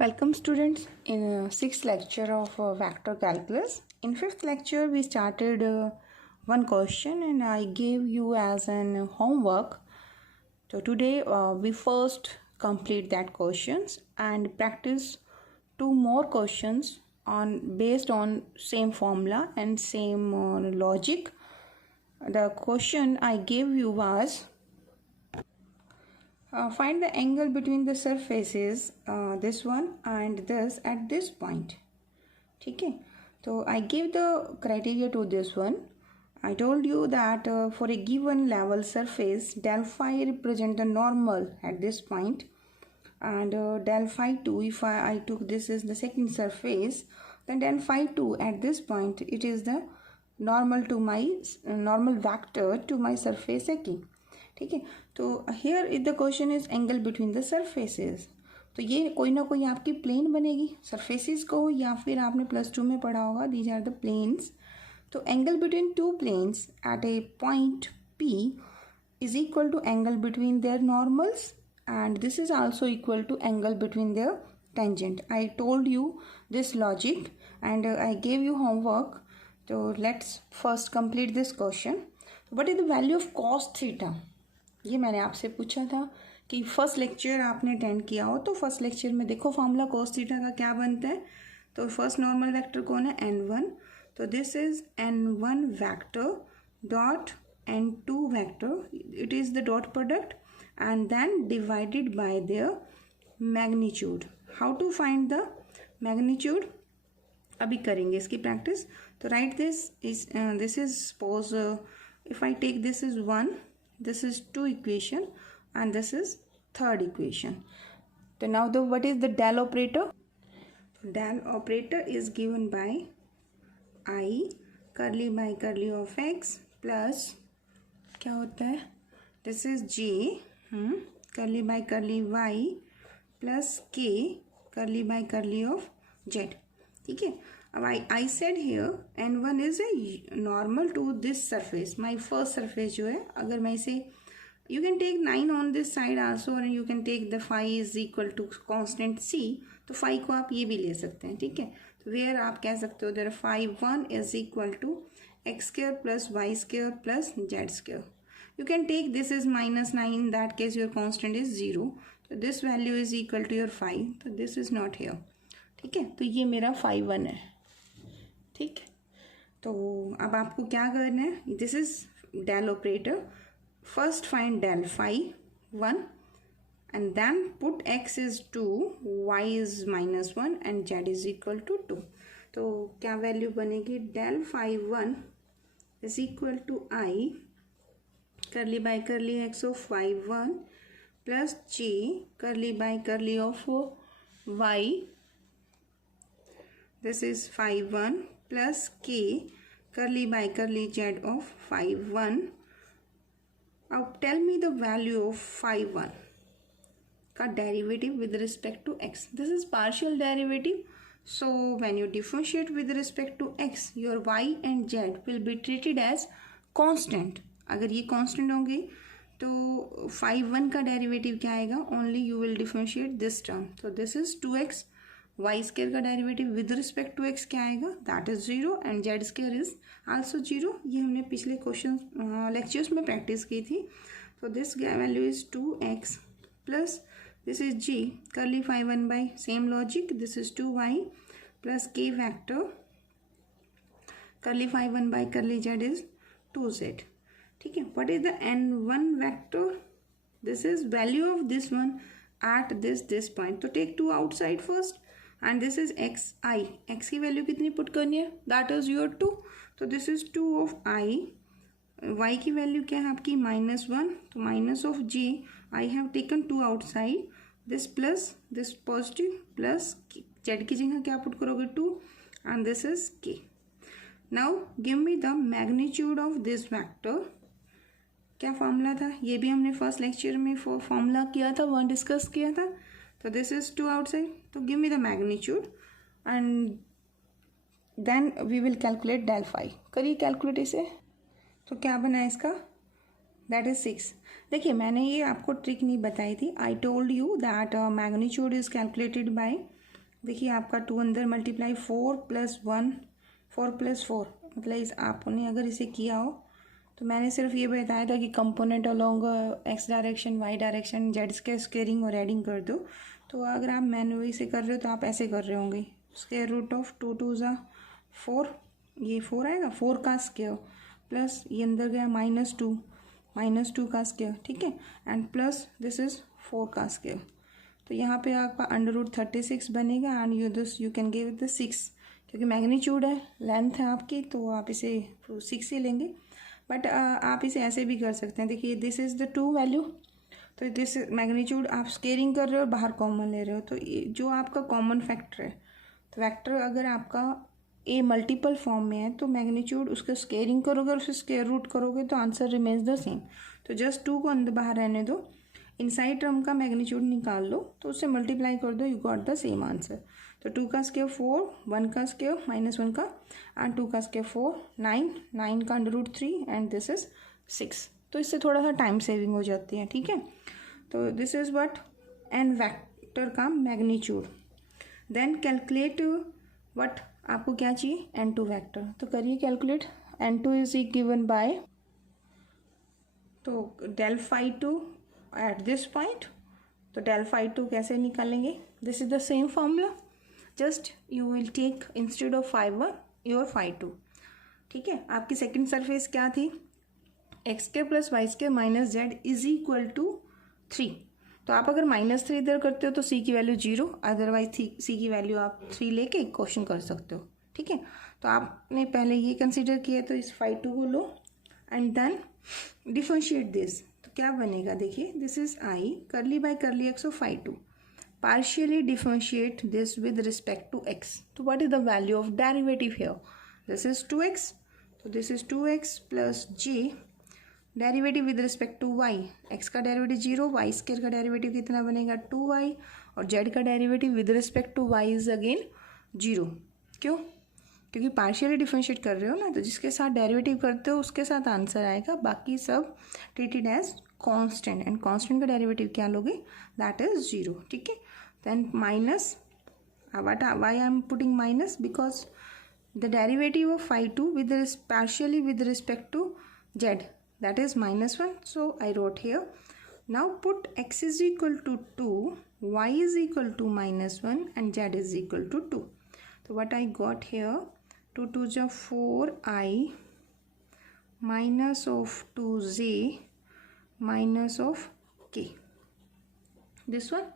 Welcome students in sixth lecture of vector calculus. In fifth lecture we started one question and I gave you as an homework. So today we first complete that questions and practice two more questions based on same formula and same logic. The question I gave you was find the angle between the surfaces this one and this at this point. Okay, so I gave the criteria to this one. I told you that for a given level surface, del phi represent the normal at this point, and del phi 2, if I took this as the second surface, then del phi 2 at this point it is the normal to my normal vector to my surface A. ठीक है, तो here the question is angle between the surfaces. तो ये कोई ना कोई आपकी plane बनेगी, सरफेसेस को या फिर आपने +2 में पढ़ा होगा, दीज आर द प्लेन्स. तो angle between two planes at a point P is equal to angle between their normals and this is also equal to angle between their tangent. I told you this logic and I gave you homework. So let's first complete this question. What is the value of cos theta? ये मैंने आपसे पूछा था कि first lecture आपने attend किया हो तो फर्स्ट लेक्चर में देखो फॉर्मूला cos थीटा का क्या बनता है. तो फर्स्ट नॉर्मल वेक्टर कौन है, n1. तो this is n1 vector dot n2 vector, it is the dot product and then divided by their magnitude. How to find the magnitude अभी करेंगे इसकी प्रैक्टिस. तो right this is suppose if I take this is 1, this is 2 equation and this is third equation. So now what is the del operator? Del operator is given by I curly by curly of x plus क्या होता है, this is j curly by curly y plus k curly by curly of z. ठीक है, अब I said here n1 is a normal to this surface. My first surface जो है, अगर मैं इसे you can take 9 on this side also and you can take the phi is equal to constant c. तो phi को आप ये भी ले सकते हैं. ठीक है, तो where आप कह सकते हो there phi 1 is equal to x square plus y square plus z square. You can take this is -9, in that case your constant is 0. So this value is equal to your phi. तो this is not here. ठीक है, तो ये मेरा phi 1 है. ठीक है, तो अब आपको क्या करना है, this is del operator. First find del phi 1 and then put x is 2, y is -1 and z is equal to 2. तो क्या वैल्यू बनेगी, del phi 1 is equal to i curly by curly x of y 1 plus j curly by curly of y, this is phi 1 plus k curly by curly z of phi 1. Now tell me the value of phi 1 का derivative with respect to x. This is partial derivative. So when you differentiate with respect to x, your y and z will be treated as constant. अगर ये constant होंगे तो phi 1 का derivative क्या आएगा, only you will differentiate this term. So this is 2x. y square का derivative with respect to x क्या आएगा, that is 0 and z square is also 0. ये हमने पिछले क्वेश्चन लेक्चर्स में प्रैक्टिस की थी. तो this value is 2x plus this is g curly phi 1 by same logic, this is 2y plus k factor curly phi 1 by curly z is 2z. ठीक है, what is the n1 vector, this is value of this one at this point. तो take 2 outside first and this is xi. x की वैल्यू कितनी put करनी है, that is your 2. तो this is 2 of i. y की value क्या है आपकी -1. तो minus of j I have taken 2 outside. this plus this positive plus z की जगह क्या पुट करोगे 2 and this is k. now give me the magnitude of this vector. क्या फॉर्मूला था, ये भी हमने फर्स्ट लेक्चर में फॉर्मूला किया था, वहाँ डिस्कस किया था. तो दिस इज 2 आउटसाइड. तो give me the magnitude and then we will calculate del phi. करिए कैलकुलेट इसे. तो क्या बना है इसका, दैट इज 6. देखिए मैंने ये आपको ट्रिक नहीं बताई थी. I told you that magnitude is calculated by देखिए आपका 2 अंदर मल्टीप्लाई 4 + 1 4 + 4 मतलब आपने अगर इसे किया हो तो मैंने सिर्फ ये बताया था कि component along x direction y direction z के स्क्वेयरिंग और एडिंग कर दो। तो अगर आप मैनुअली से कर रहे हो तो आप ऐसे कर रहे होंगे, स्क्वायर रूट ऑफ 2 2 ज़ा 4, ये 4 आएगा, 4 का स्क्वायर प्लस ये अंदर गया -2 का स्क्वायर, ठीक है, एंड प्लस दिस इज 4 का स्क्वायर। तो यहाँ पे आपका √36 बनेगा and you can give the 6, क्योंकि मैग्नीट्यूड है, लेंथ है आपकी, तो आप इसे 6 ही लेंगे। बट आप इसे ऐसे भी कर सकते हैं। देखिए दिस इज़ द 2 वैल्यू, तो दिस मैग्नीट्यूड आप स्केयरिंग कर रहे हो और बाहर कॉमन ले रहे हो, तो ये जो आपका कॉमन फैक्टर है, तो वेक्टर अगर आपका ए मल्टीपल फॉर्म में है तो मैग्नीट्यूड उसका स्केयरिंग करोगे और उसे स्केयर रूट करोगे तो आंसर रिमेन्स द सेम। तो जस्ट 2 को अंदर बाहर रहने दो, इनसाइड टर्म का मैग्नीट्यूड निकाल लो, तो उससे मल्टीप्लाई कर दो, you got the same answer. तो 2 का स्क्वायर 4, 1 का स्क्वायर -1 का, एंड 2 का स्क्वायर 4, 9 का √3 एंड दिस इज 6। तो इससे थोड़ा सा टाइम सेविंग हो जाती है, ठीक है। तो this is what an vector का मैग्नीट्यूड। देन कैलकुलेट व्हाट, आपको क्या चाहिए, n2 वेक्टर, तो करिए calculate. n2 is given by, तो del phi 2 at this point, तो del phi 2 कैसे निकालेंगे, this is the same formula, just you will take instead of phi 1 your phi 2, ठीक है। आपकी सेकंड सरफेस क्या थी, x² + y² - z is equal to 3। तो आप अगर -3 इधर करते हो तो c की वैल्यू 0, अदरवाइज c की वैल्यू आप 3 लेके क्वेश्चन कर सकते हो, ठीक है। तो आपने पहले ये कंसीडर किया, तो इस phi 2 को लो एंड देन डिफरेंशिएट दिस, तो क्या बनेगा, देखिए this is i curly by curly x of phi 2, partially differentiate this with respect to x. So what is the value of derivative here? This is 2x. So this is 2x plus j. Derivative with respect to y, x का derivative 0, y square का derivative कितना बनेगा 2y, और z का derivative with respect to y is again 0। क्यों, क्योंकि partially differentiate कर रहे हो ना, तो जिसके साथ डेरिवेटिव करते हो उसके साथ आंसर आएगा, बाकी सब treated as constant, and constant का डेरिवेटिव क्या लोगे, दैट इज 0, ठीक है। Then minus, what why I am putting minus, because the derivative of phi 2 with partially with respect to z, that is -1, so I wrote here. Now put x is equal to 2, y is equal to -1 and z is equal to 2. So what I got here, 2 2 is 4i minus of 2j minus of k, this one।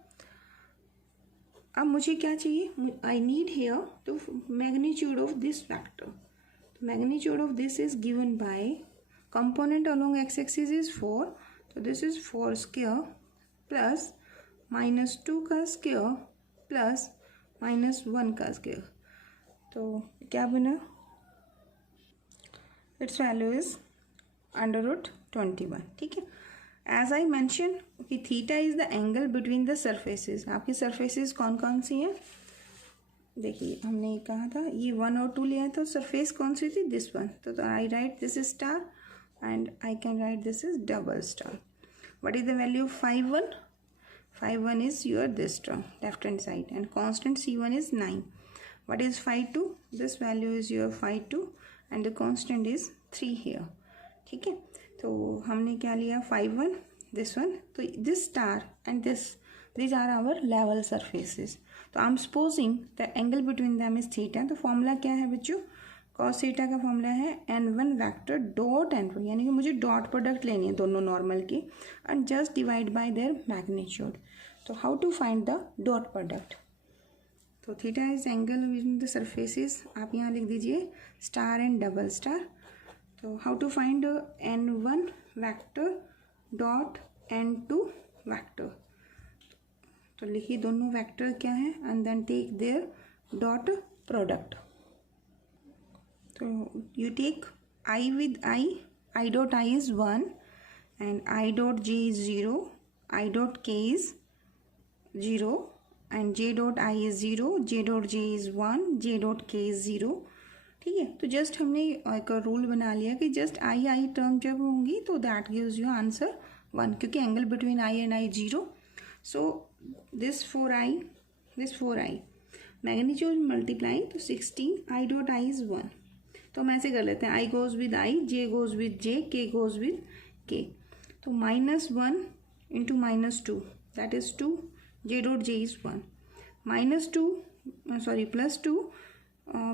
अब मुझे क्या चाहिए, I need here the magnitude of this vector. The magnitude of this is given by component along x-axis is 4, so this is 4 square plus -2 का square plus -1 का square, तो क्या बना, its value is √21, ठीक है। एज आई मैंशन कि theta is the angle between the surfaces. आपकी surfaces कौन कौन सी हैं, देखिए हमने कहा था ये 1 और 2 लिया, तो सरफेस कौन सी थी, दिस वन, तो I write this is star and I can write this is double star. What is the value of phi 1? Phi 1 is your this term, left hand side, and constant C1 is 9. What is phi 2? This value is your phi 2 and the constant is 3 here, ठीक है। तो हमने क्या लिया, phi 1, this one, तो this star and this, these are our level surfaces. तो I'm supposing the angle between them is theta, तो formula क्या है बच्चों, cos थीटा का फॉर्मूला है n1 वेक्टर डॉट n2, यानी कि मुझे डॉट प्रोडक्ट लेनी है दोनों नॉर्मल की, and just divide by their magnitude. तो how to find the dot product, तो theta is angle between the surfaces, आप यहाँ लिख दीजिए स्टार एंड डबल स्टार। तो how to find n1 vector dot n2 vector, तो लिखिए दोनों वेक्टर क्या है and then take their dot product. So you take I with I dot I is 1 and I dot j is 0, I dot k is 0 and j dot I is 0, j dot j is 1, j dot k is 0, ठीक है। तो just हमने एक rule बना लिया कि just I term जब होंगी तो दैट गिव्स यू आंसर 1, क्योंकि angle between I and I 0, so this 4i, magnitude multiplying तो 16 आई डॉट आई इज़ 1. तो हम ऐसे कर लेते हैं, I goes with I, J goes with J, K goes with K. तो -1 into -2 that is 2, J dot J is 1. -2 +2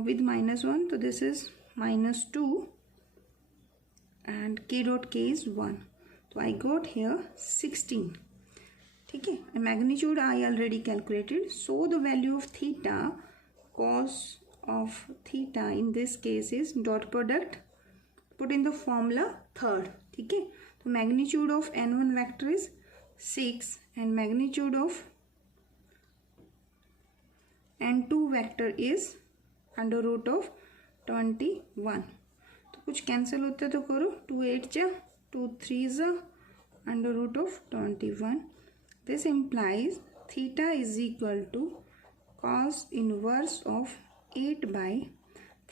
with -1, तो this is -2 and k dot k is 1. So I got here 16. ठीक है. And magnitude I already calculated. So the value of theta, cos of theta in this case is dot product put in the formula third. ठीक है. तो magnitude of n1 vector is 6 and magnitude of n2 vector is under root of 21. तो कुछ cancel होते तो करो, 2 8 जा, 2 3 जा, under root of 21. This implies theta is equal to cos inverse of 8 by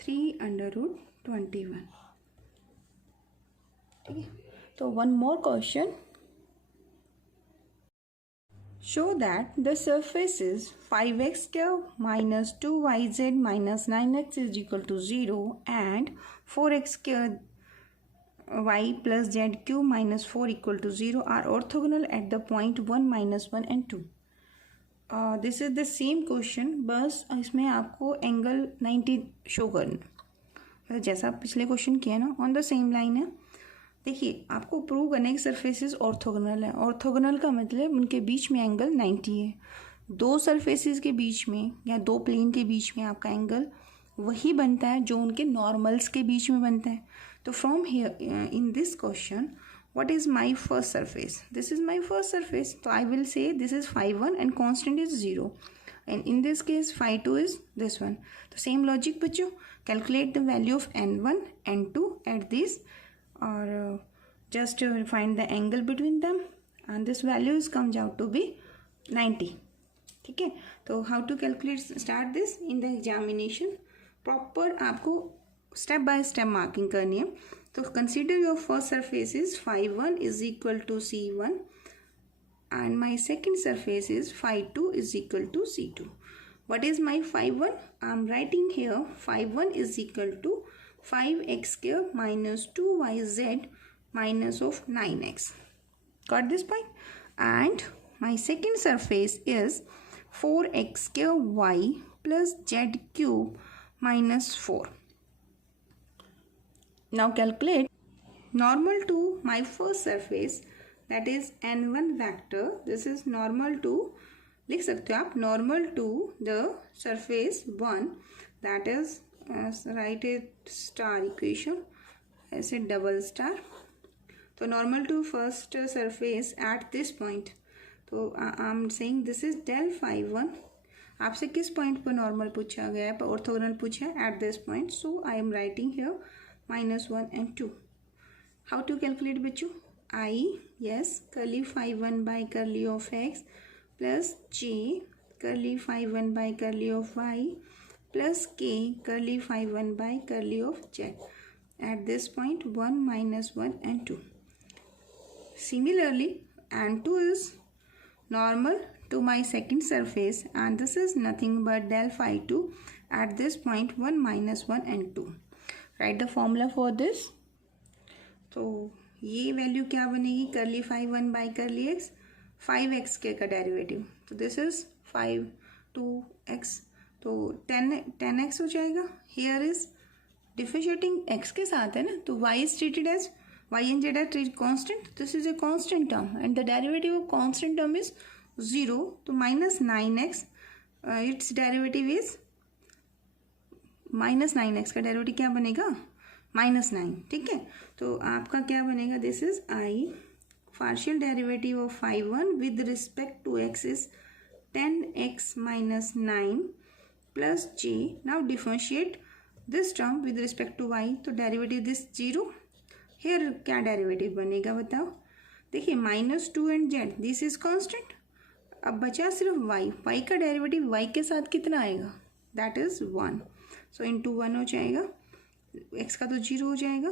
3 under root 21. ठीक है. तो one more question. Show that the surface is 5x square minus 2yz minus 9x is equal to 0 and 4x square y plus z cube minus 4 equal to 0 are orthogonal at the point 1 minus 1 and 2. This is the same question, बस इसमें आपको angle 90 show करना, जैसा पिछले question किया ना, on the same line है. देखिए, आपको प्रूव करने की सरफेसेस ऑर्थोगोनल है. ऑर्थोगोनल का मतलब उनके बीच में एंगल 90 है. दो सरफेसेस के बीच में या दो प्लेन के बीच में आपका एंगल वही बनता है जो उनके नॉर्मल्स के बीच में बनता है. तो from here in this question what is my first surface? This is my first surface. तो I will say this is phi1 and constant is 0 and in this case phi2 is this one. तो same logic बच्चों, calculate the value of n1 n2 at this or just find the angle between them and this values comes out to be 90. ठीक है. तो how to calculate, start this in the examination. Proper आपको step by step marking करनी है. तो consider your first surface is phi1 is equal to c1 and my second surface is phi2 is equal to c2. What is my phi1? I am writing here phi1 is equal to 5x square minus 2yz minus of 9x. Got this point? And my second surface is 4x square y plus z cube minus 4. Now calculate normal to my first surface, that is n1 vector. This is normal to, लिख सकते हो आप, normal to the surface 1, that is write a star equation as a double star. तो normal to first surface at this point. तो I am saying this is del phi1. आपसे किस point पर normal पूछा गया है, ऑर्थोगोनल पूछा है, at this point. So I am writing here -1 and 2. How to calculate बच्चों? I yes curly phi1 by curly of x plus j curly phi1 by curly of y plus k curly phi1 by curly of z. At this point 1 minus 1 and 2. Similarly, n2 is normal to my second surface and this is nothing but del phi2 at this point 1 minus 1 and 2. Write the formula for this. तो ये value क्या बनेगी? curly phi1 by curly x, 5x के का derivative. तो this is 5 2x, तो 10x हो जाएगा. हेयर इज डिफरेंशिएटिंग x के साथ है ना, तो y is treated as, y and z are treated constant. This is a constant term and the derivative of constant term is 0. तो -9x, its derivative is -9x का derivative क्या बनेगा? -9. ठीक है. तो आपका क्या बनेगा? This is i partial derivative of phi1 with respect to x is 10x minus 9 plus j. Now differentiate this term with respect to y. तो डेरिवेटिव दिस 0. here क्या डेरिवेटिव बनेगा बताओ? देखिए -2 and z this is constant. अब बचा सिर्फ y. y का derivative y के साथ कितना आएगा? That is 1. सो इंटू 1 हो जाएगा, x का तो 0 हो जाएगा,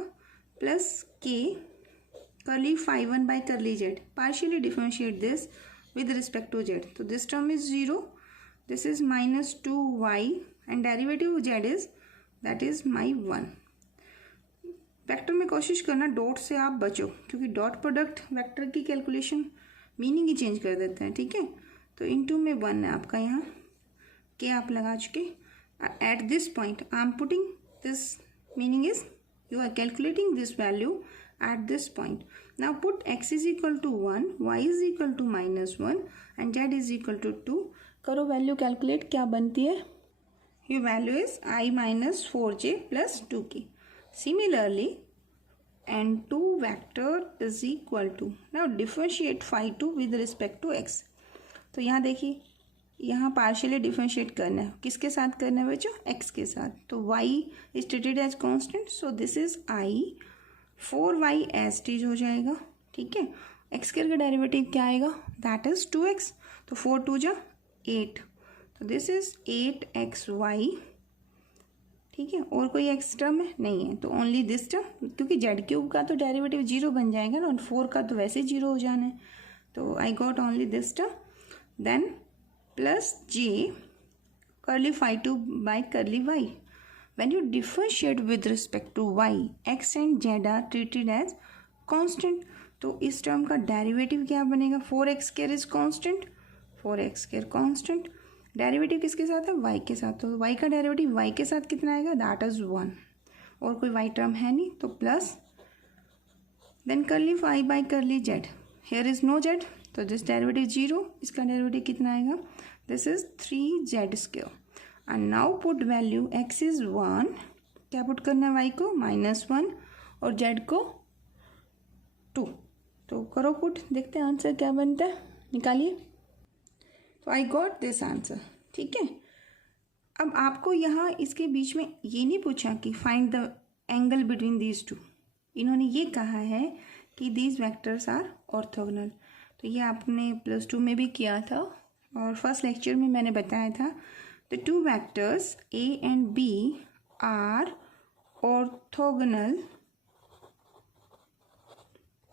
plus k curly phi1 by curly z. Partially differentiate this with respect to z. So this term is 0. this is minus 2y and derivative of z is that is my 1. Vector में कोशिश करना dot से आप बचो, क्योंकि dot product vector की calculation meaning ही change कर देते हैं, ठीक है। तो इनटू में 1 है आपका, यहाँ के आप लगा चुके। Eight this point I am putting this, meaning is you are calculating this value at this point. Now put x is equal to 1, y is equal to minus 1 and z is equal to 2. करो value calculate, क्या बनती है? your value is I minus 4j plus 2k. Similarly n2 vector is equal to, now differentiate phi 2 with respect to x. तो यहाँ देखिए, यहाँ partially differentiate करना है, किसके साथ करना है बच्चों? x के साथ। तो y is treated as constant, so this is I 4y as टीज हो जाएगा, ठीक है। x का डेरिवेटिव क्या आएगा? दैट इज 2x, तो 4 2 जा 8, तो दिस इज 8xy, ठीक है। और कोई x टर्म है? नहीं है, तो ओनली दिस टर्म, क्योंकि z क्यूब का तो डेरिवेटिव 0 बन जाएगा ना, और 4 का तो वैसे 0 हो जाना है, तो I got only this term, then plus j curly phi 2 by curly y. When you differentiate with respect to y, x and z are treated as constant. तो इस टर्म का डेरिवेटिव क्या बनेगा? 4x square is constant, 4x square constant, derivative किसके साथ है? y के साथ, तो y का डेरिवेटिव y के साथ कितना आएगा? दैट इज 1, और कोई y टर्म है नहीं, तो plus then curly phi by curly z, here is no z, तो दिस डेरिवेटिव 0, इसका डेरिवेटिव कितना आएगा? This is 3z square. And now put value x is 1, क्या पुट करना है? y को -1 और z को 2, तो करो पुट, देखते हैं आंसर क्या बनता है, निकालिए। तो आई गॉट दिस आंसर, ठीक है। अब आपको यहाँ इसके बीच में ये नहीं पूछा कि find the angle between these two, इन्होंने ये कहा है कि दीज वेक्टर्स आर ऑर्थोगोनल। तो ये आपने +2 में भी किया था, और फर्स्ट लेक्चर में मैंने बताया था the two vectors a and b are orthogonal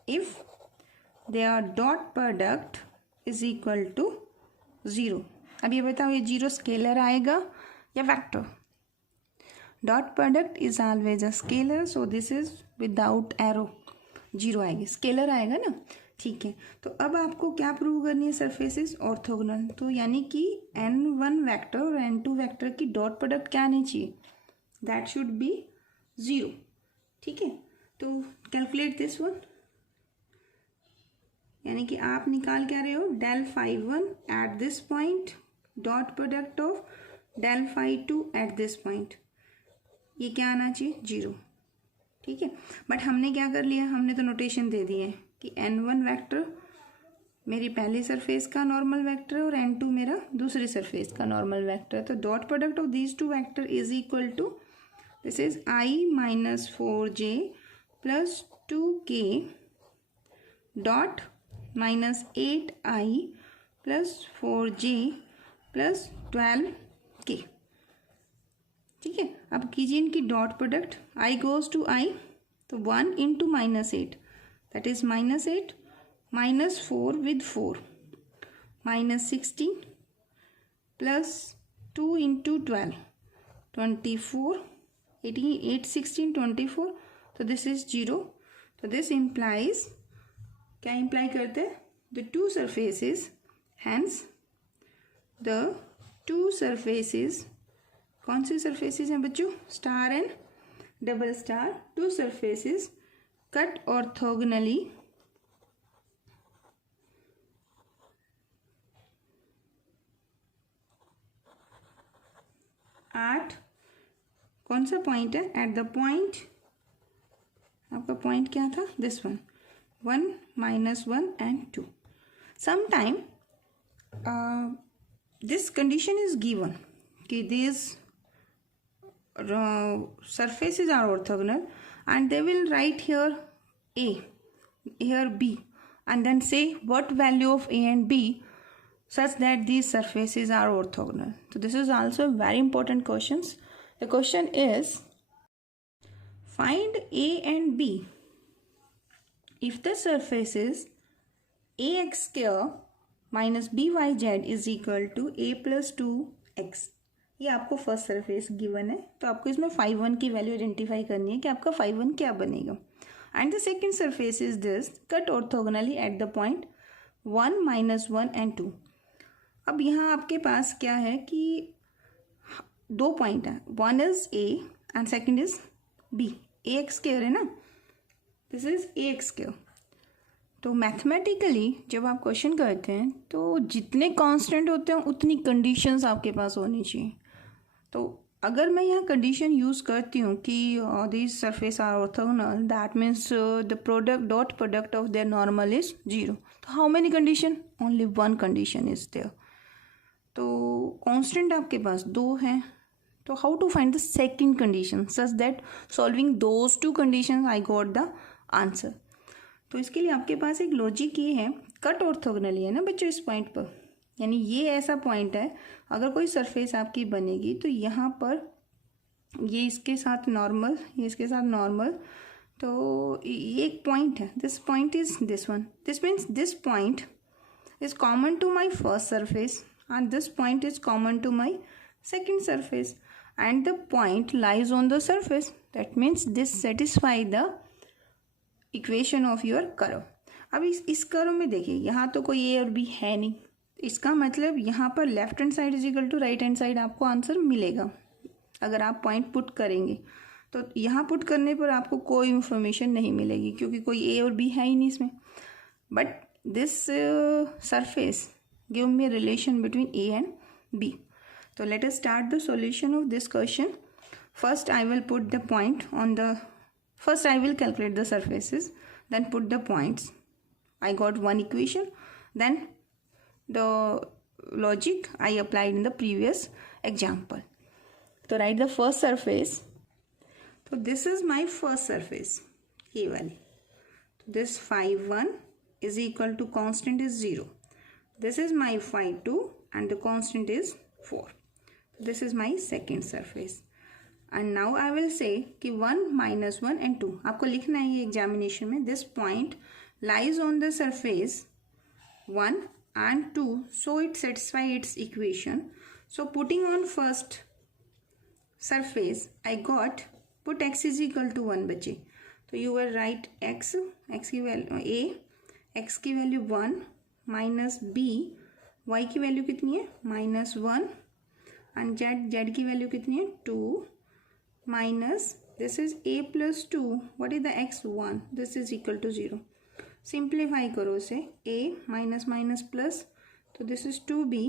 if their dot product is equal to 0। अब ये बताओ, ये 0 स्केलर आएगा या vector? Dot product is always a scalar, so this is without arrow, 0 आएगी, स्केलर आएगा ना, ठीक है। तो अब आपको क्या प्रूव करनी है? सरफेसेस ऑर्थोगोनल, तो यानी कि n1 वेक्टर और n2 वेक्टर की डॉट प्रोडक्ट क्या आनी चाहिए? दैट शुड बी 0, ठीक है। तो कैलकुलेट दिस वन, यानी कि आप निकाल क्या रहे हो? del phi 1 at this point, dot product of del phi 2 at this point, ये क्या आना चाहिए? 0, ठीक है। बट हमने क्या कर लिया? हमने तो नोटेशन दे दी है कि n1 वेक्टर मेरी पहली सरफेस का नॉर्मल वेक्टर है और n2 मेरा दूसरी सरफेस का नॉर्मल वेक्टर है। तो dot product of these two vector is equal to, this is I minus 4j plus 2k dot minus 8I plus 4j plus 12k, ठीक है। अब कीजिए इनकी dot product, I goes to I, तो 1 into -8, that is -8 minus 4 with 4, -16 plus 2 into 12, 24, 18, 8, 16, 24, तो this is 0. तो this implies, क्या imply करते हैं? The two surfaces, hence the two surfaces, कौन सी surfaces हैं बच्चों? Star and double star, two surfaces cut orthogonally at, कौन सा पॉइंट है? एट द पॉइंट, आपका पॉइंट क्या था? This one, 1, -1 and 2. Sometime this condition is given कि these surfaces are orthogonal and they will write here A, here B, and then say what value of A and B such that these surfaces are orthogonal. So this is also a very important questions. The question is, find A and B if the surfaces ax square minus b y z is equal to a plus 2x। ये आपको first surface given है, तो आपको इसमें 5 1 की value identify करनी है कि आपका 5 1 क्या बनेगा। And the second surface is this, cut orthogonally at the point 1 -1 and 2। अब यहाँ आपके पास क्या है कि दो पॉइंट है, one is a and second is b. A x square है ना, this is a x square. तो मैथमेटिकली जब आप क्वेश्चन करते हैं तो जितने कांस्टेंट होते हैं उतनी कंडीशंस आपके पास होनी चाहिए। तो अगर मैं यहाँ कंडीशन यूज़ करती हूँ कि this surface are orthogonal, that means the product dot product of their normal is 0। तो how many condition? Only one condition is there. तो कांस्टेंट आपके पास दो हैं, तो how to find the second condition such that solving those two condition I got the answer. तो इसके लिए आपके पास एक लॉजिक ये है, कट ऑर्थोगोनली है ना बच्चों इस पॉइंट पर, यानी ये ऐसा पॉइंट है अगर कोई सरफेस आपकी बनेगी तो यहाँ पर ये इसके साथ नॉर्मल, ये इसके साथ नॉर्मल, तो ये एक पॉइंट है, this point is this one. This means this point is common to my first surface and this point is common to my second surface and the point lies on the surface. That means this satisfy the equation of your curve. अब इस curve में देखिए यहाँ तो कोई ए और B है नहीं, इसका मतलब यहाँ पर left hand side is equal to right hand side आपको आंसर मिलेगा अगर आप पॉइंट पुट करेंगे। तो यहाँ पुट करने पर आपको कोई इंफॉर्मेशन नहीं मिलेगी क्योंकि कोई ए और बी है ही नहीं इसमें। But this surface give me a relation between A and B. So let us start the solution of this question. First I will put the point on the, first I will calculate the surfaces, then put the points. I got one equation, then the logic I applied in the previous example. So write the first surface. So this is my first surface, A1. This phi 1 is equal to constant is 0. This is my phi 2 and the constant is 4. This is my second surface. And now I will say कि 1 -1 and 2 आपको लिखना है ये examination में। This point lies on the surface 1 and 2, so it satisfies its equation. So putting on first surface I got, put x is equal to 1 बचे, तो you will write x की value a, x की value 1 minus b, Y की वैल्यू कितनी है -1 and Z की वैल्यू कितनी है 2 minus this is a plus 2, what is the x 1, this is equal to 0। Simplify करो इसे, a माइनस माइनस प्लस, तो this is 2b,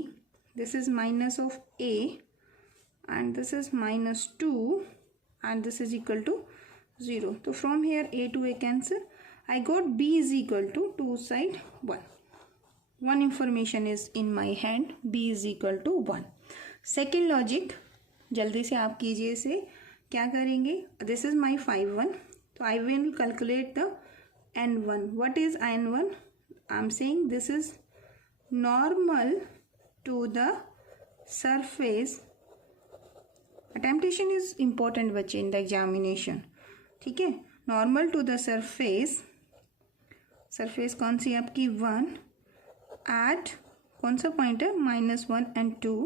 this is minus of a and this is -2 and this is equal to 0। तो from here a to a cancel, I got b is equal to 2 side 1। One information is in my hand, b is equal to 1. Second logic जल्दी से आप कीजिए इसे, क्या करेंगे, this is my phi 1, तो I will calculate the n1. What is n1? I am saying this is normal to the surface. Attemptation is important बच्चे in the examination, ठीक है। Normal to the surface, surface कौन सी आपकी 1 eight कौन सा point है -1 and 2।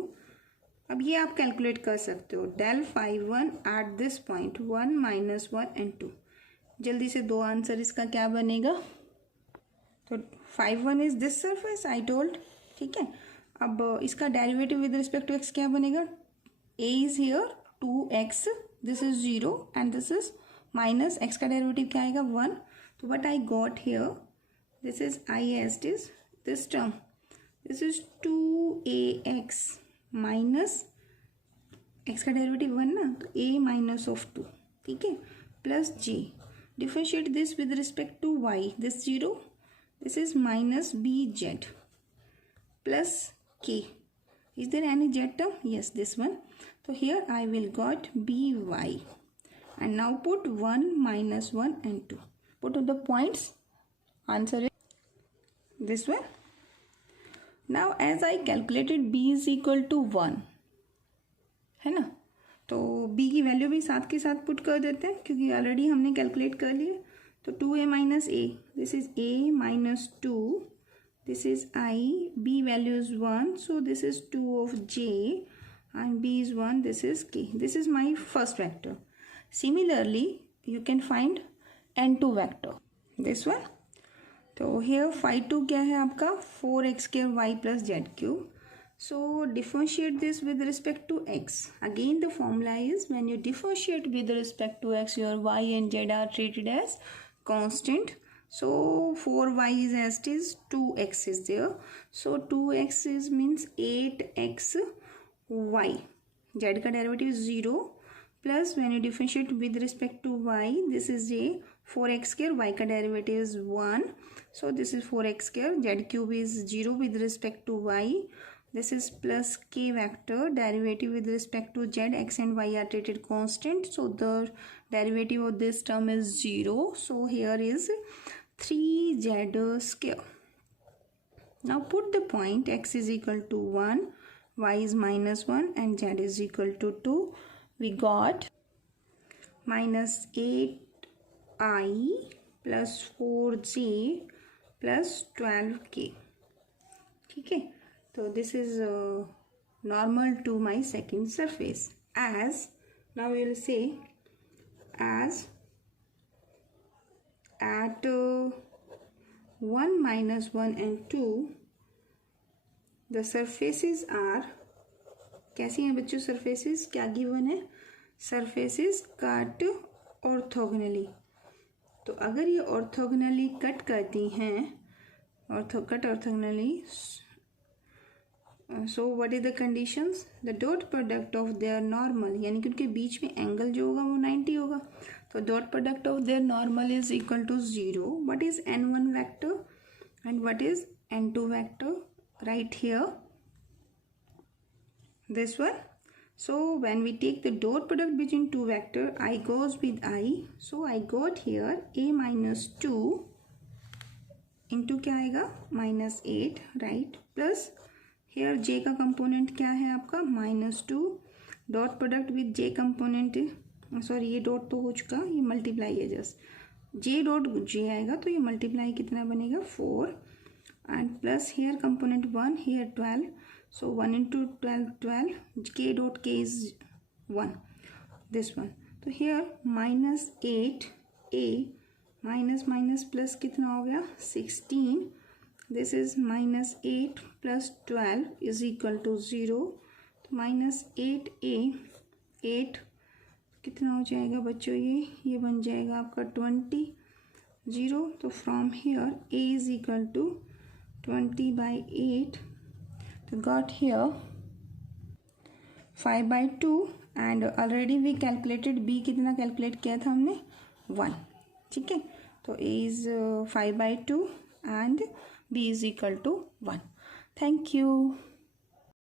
अब ये आप कैलकुलेट कर सकते हो, del phi 1 at this point 1 -1 and 2। जल्दी से दो आंसर इसका क्या बनेगा, तो phi 1 is this surface I told, ठीक है। अब इसका derivative with respect to x क्या बनेगा, a is here 2x, this is 0 and this is minus x का डेरिवेटिव क्या आएगा 1। तो what I got here, this is I as it is this term, this is 2ax minus x का derivative 1 ना, तो a minus of 2, ठीक है, plus g, differentiate this with respect to y, this 0, this is minus bz plus k, is there any z term, yes this one, तो here I will got by and now put 1 -1 and 2, put the points, answer is this one. Now as I calculated b is equal to 1 है ना, तो b की value भी साथ के साथ put कर देते हैं क्योंकि ऑलरेडी हमने कैलकुलेट कर लिए। तो 2a - a, this is a -2, this is I, B value is 1, so this is 2 of J, and B is 1, this is K. This is my first vector. Similarly, you can find N2 vector, this one. तो here phi 2 क्या है आपका 4x square y plus z cube. So differentiate this with respect to x. Again the formula is when you differentiate with respect to x, your y and z are treated as constant. So 4y is as it is, 2x is there. So 2x is means 8xy. Z का derivative is 0. Plus when you differentiate with respect to y, this is a 4x square, y का derivative is 1. So this is 4x square, z cube is 0 with respect to y. This is plus k vector, derivative with respect to z, x and y are treated constant. So the derivative of this term is 0. So here is 3z square. Now put the point x is equal to 1, y is minus 1 and z is equal to 2. We got minus 8i plus 4j plus 12k. ठीक है, so this is normal to my second surface. As now we will say as at 1 minus 1 and 2 the surfaces are कैसी हैं बच्चों surfaces क्या given है surfaces cut orthogonally. तो अगर ये orthogonally कट करती हैं orthogonally, so what is the conditions? The dot product of their normal यानी कि उनके बीच में एंगल जो होगा वो 90 होगा. तो dot product of their normal is equal to 0. What is n1 vector and what is n2 vector? Right here this one. So when we take the dot product between two vector, I goes with I. So I got here a minus 2 into क्या आएगा minus 8, right? Plus here j का component क्या है आपका minus 2. Dot product with j component, sorry ये dot तो हो चुका, ये multiply है just. j dot j आएगा तो ये multiply कितना बनेगा 4 and plus here component 1, here 12. So 1 into 12, 12, k dot k is 1, this one. So here minus 8 a minus minus plus कितना हो गया 16. This is minus 8 plus 12 is equal to 0. तो minus 8a 8 कितना हो जाएगा बच्चों ये बन जाएगा आपका 20 0. तो from here a is equal to 20 by 8. तो got here 5 by 2 and already we calculated b कितना calculate किया था हमने 1. ठीक है, तो a is 5 by 2 and b is equal to 1. Thank you.